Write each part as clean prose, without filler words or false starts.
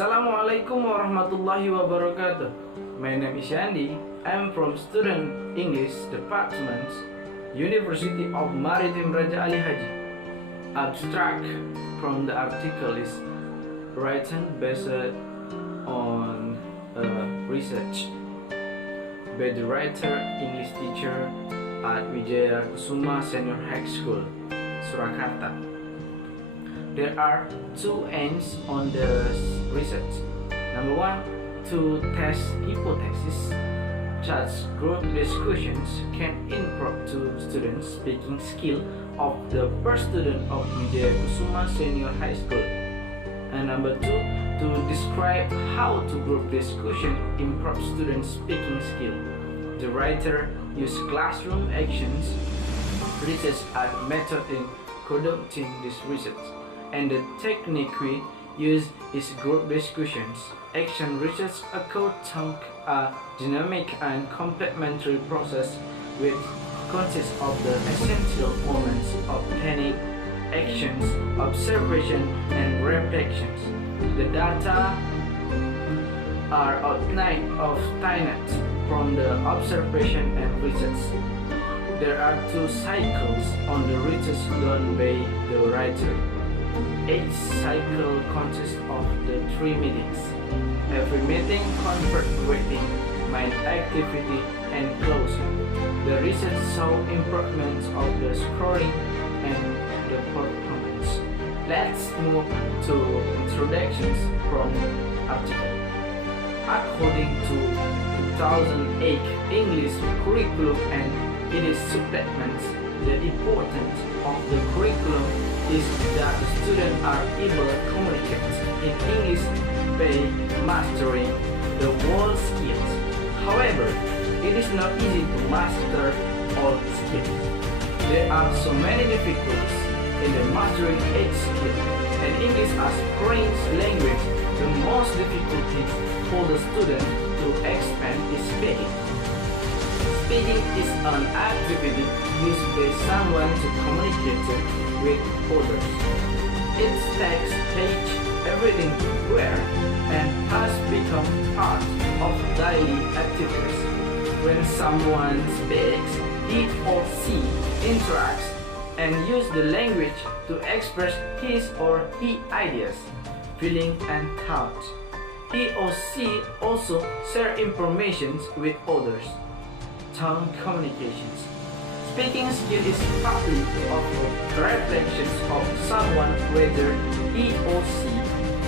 Assalamualaikum warahmatullahi wabarakatuh. My name is Yandi. I'm from Student English Department, University of Maritime Raja Ali Haji. Abstract from the article is written based on research by the writer English teacher at Wijaya Kusuma Senior High School, Surakarta. There are two aims on the research. Number one, to test hypotheses such group discussions can improve to students' speaking skill of the first student of Wijaya Kusuma Senior High School. And number two, to describe how to group discussion improve students' speaking skill. The writer used classroom actions, research and method in conducting this research. And the technique we use is group discussions. Action research occurs a dynamic and complementary process which consists of the essential moments of planning, actions, observation, and reflections. The data are outlined of tenets from the observation and research. There are two cycles on the research done by the writer. Each cycle consists of the 3 meetings. Every meeting converts waiting, mind activity, and closing. The research saw improvements of the scoring and the performance. Let's move to introductions from article. According to 2008 English curriculum and its supplements, the importance of the curriculum is that the students are able to communicate in English by mastering the word skills. However, it is not easy to master all skills. There are so many difficulties in the mastering each skill, and English as foreign language, the most difficulty for the student to expand is speaking. Speaking is an activity used by someone to communicate with others. It takes place everywhere and has become part of daily activities. When someone speaks, he or she interacts and uses the language to express his or her ideas, feelings, and thoughts. He or she also shares information with others. Tongue communications. Speaking skill is partly of the reflections of someone whether he or she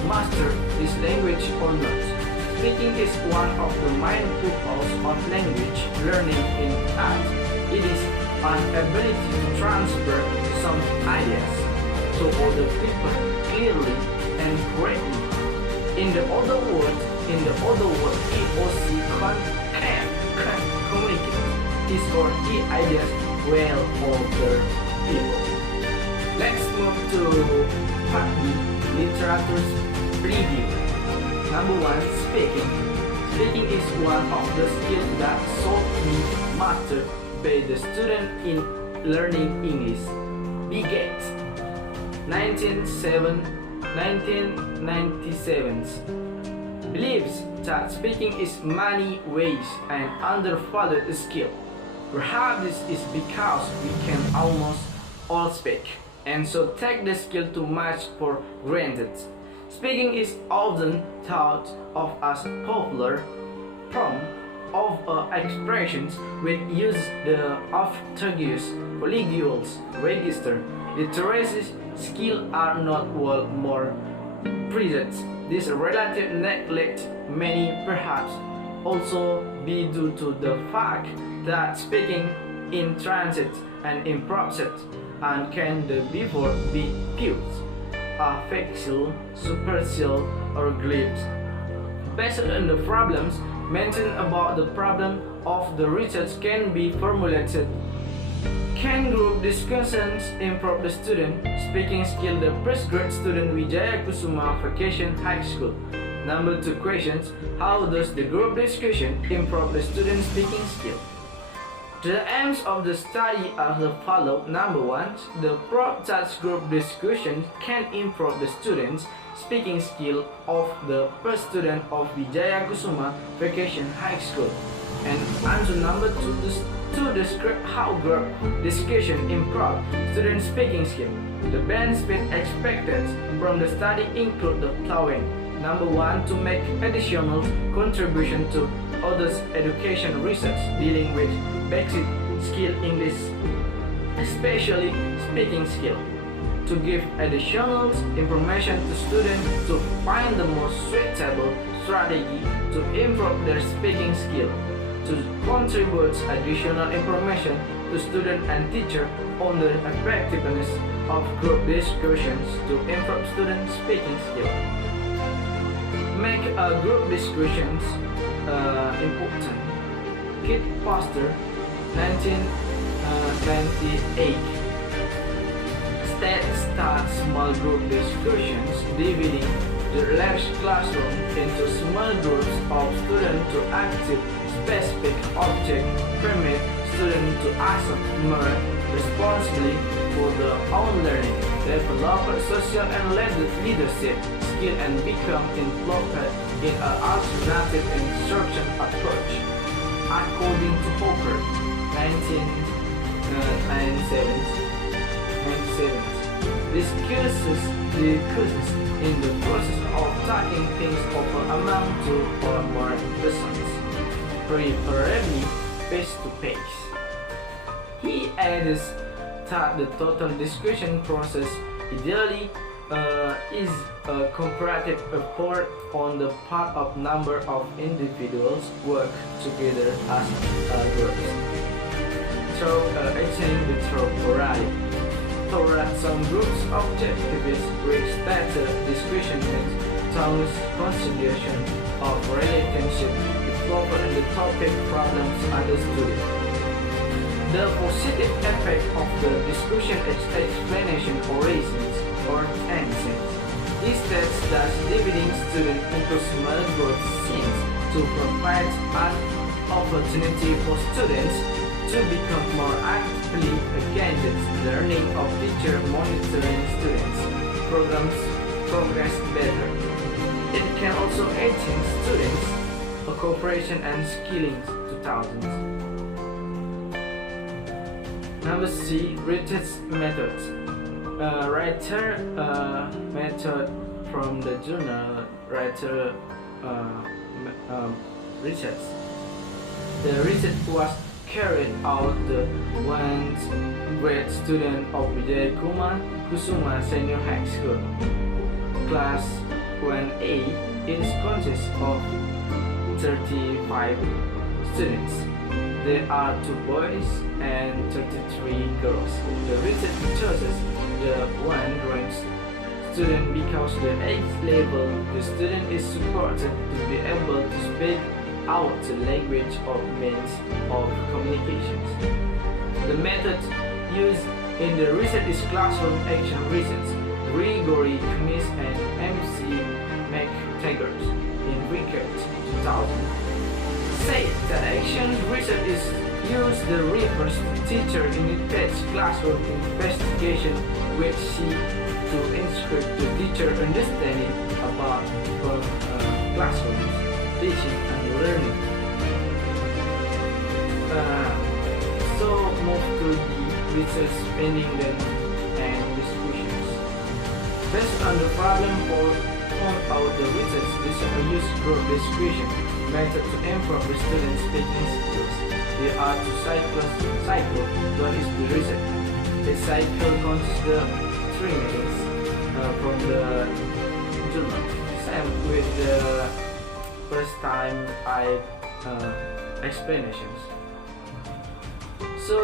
masters this language or not. Speaking is one of the main purposes of language learning in art. It is an ability to transfer some ideas to other people clearly and correctly. In the other words, he or she can communicate his or her ideas well over people. Let's move to part B, literature's review. Number one, speaking. Speaking is one of the skills that should be mastered by the student in learning English. Bill Gates, 1997, believes that speaking is many ways an undervalued skill. Perhaps this is because we can almost all speak, and so take the skill too much for granted. Speaking is often thought of as popular form of expressions which use the orthogonal polyglot register. Literacy skills are not well more present. This relative neglect may perhaps also be due to the fact that speaking in transit and in process and can therefore be viewed as factual, superficial, or glib. Based on the problems mentioned about, the problem of the research can be formulated. Can group discussions improve the student speaking skill? The first grade student Wijaya Kusuma Vacation High School. Number two questions: how does the group discussion improve the student speaking skill? The aims of the study are the following. Number 1, the pro-touch group discussion can improve the students' speaking skill of the first student of Wijaya Kusuma Vacation High School. And answer number 2, to describe how group discussion improve student speaking skill. The benefits expected from the study include the following. Number 1, to make additional contribution to others' education research dealing with basic skill English, especially speaking skill. To give additional information to students to find the most suitable strategy to improve their speaking skill. To contribute additional information to student and teacher on the effectiveness of group discussions to improve student speaking skill. Make group discussions important. Kit Foster, 1928. Start small group discussions, dividing the large classroom into small groups of students to active specific object, permit students to act more responsibly for their own learning, develop social and leadership skill, and become involved in an alternative instruction approach. According to Hooper, 1997, this courses in the process of talking things over among 2 or more persons, preferably face to face. He adds that the total discussion process ideally is a comparative effort on the part of number of individuals work together as a group. Through attaining the temporary. Toward some groups, objectives reach better discussion and towards consideration of relationship developed in the topic problems understood. The positive effect of the discussion explanation or reasons or tensions is that dividing students into small groups seems to provide an opportunity for students to become more actively engaged in learning of teacher monitoring students' progress better. It can also aid students' cooperation and skilling 2000s. Number C, research methods. Writer method from the journal Writer Research. The research was carried out the one grade student of Wijaya Kusuma Senior High School. Class 1A is consists of 35 students. There are 2 boys and 33 girls. The research chooses the one grade student because the age level the student is supported to be able to speak out the language of means of communications. The method used in the research is classroom action research. Gregory Cummins and MC McTaggart in Rickert 2000 say that action research is used the reverse teacher initiates classroom investigation which seek to inscript the teacher understanding about classrooms, teaching and learning. So move to the research spending then and discussions. Based on the problem found out the research use group discussion method to improve the students' speaking skills. There are 2 cycles. One is the research. The cycle consists of 3 meetings from the journal. Same with the first time explanations. So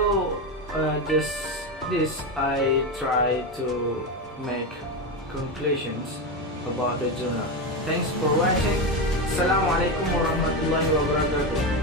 just this I try to make conclusions about the journal. Thanks for watching. Assalamualaikum warahmatullahi wabarakatuh.